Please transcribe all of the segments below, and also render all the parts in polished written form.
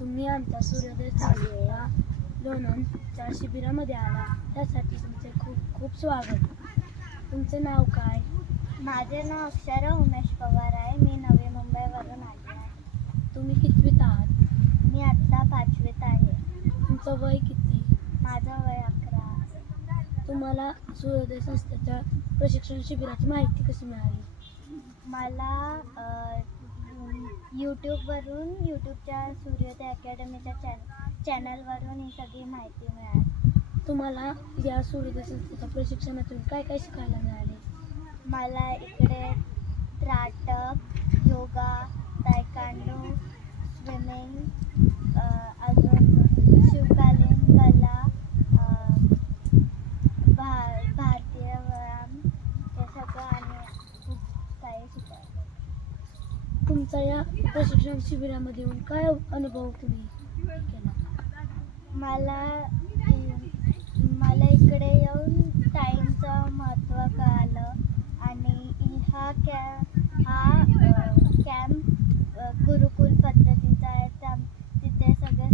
तुम्ही आमच्या सूर्योदय संस्था लोणंदच्या शिबिरामध्ये आला त्यासाठी तुमचे खूप खूप स्वागत. तुमचे नाव काय? माझे नाव अक्षरा उमेश पवार आहे. मी नवी मुंबईवरून आले आहे. तुम्ही कितवीत आहात? मी आत्ता 5वीत आहे. तुमचं वय किती? माझं वय 11 आहे. तुम्हाला सूर्योदय संस्थेच्या प्रशिक्षण शिबिराची माहिती कशी मिळाली? मला यूट्यूबच्या सूर्योदय अकॅडमीच्या चॅनलवरून ही सगळी माहिती मिळाली. तुम्हाला या सूर्योदय संस्थेच्या प्रशिक्षणातून काय काय शिकायला मिळाले? मला इकडे त्राटक, योगा, तायकांडो, स्विमिंग, अजून शिवकालीन कला, भारतीय व्यायाम हे सगळं आणि खूप काही शिकायला. तुमचा या प्रशिक्षण शिबिरामध्ये येऊन काय अनुभव तुम्ही केला? मला इकडे येऊन टाईमचं महत्त्व कळालं आणि हा कॅम्प गुरुकुल पद्धतीचा आहे. तिथे सगळे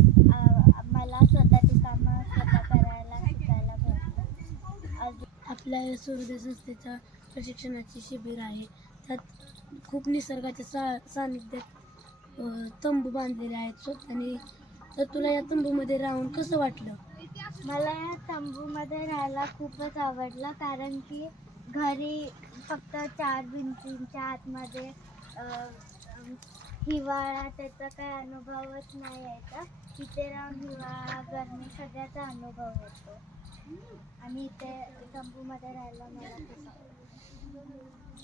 मला स्वतःची कामं स्वतः करायला शिकायला भेटलं. आपल्या या सूर्योदय संस्थेच्या प्रशिक्षणाची शिबिर आहे. त्यात खूप निसर्गाच्या सानिध्यात तंबू बांधलेले आहेत आणि तर तुला या तंबूमध्ये राहून कसं वाटलं? मला या तंबूमध्ये राहायला खूपच आवडलं, कारण की घरी फक्त 4 भिंतींच्या आतमध्ये हिवाळा त्याचा काही अनुभवच नाही यायचा. इथे राहून हिवाळा, गरमी सगळ्याचा अनुभव येतो आणि इथे तंबूमध्ये राहायला मला खूप आवडतं.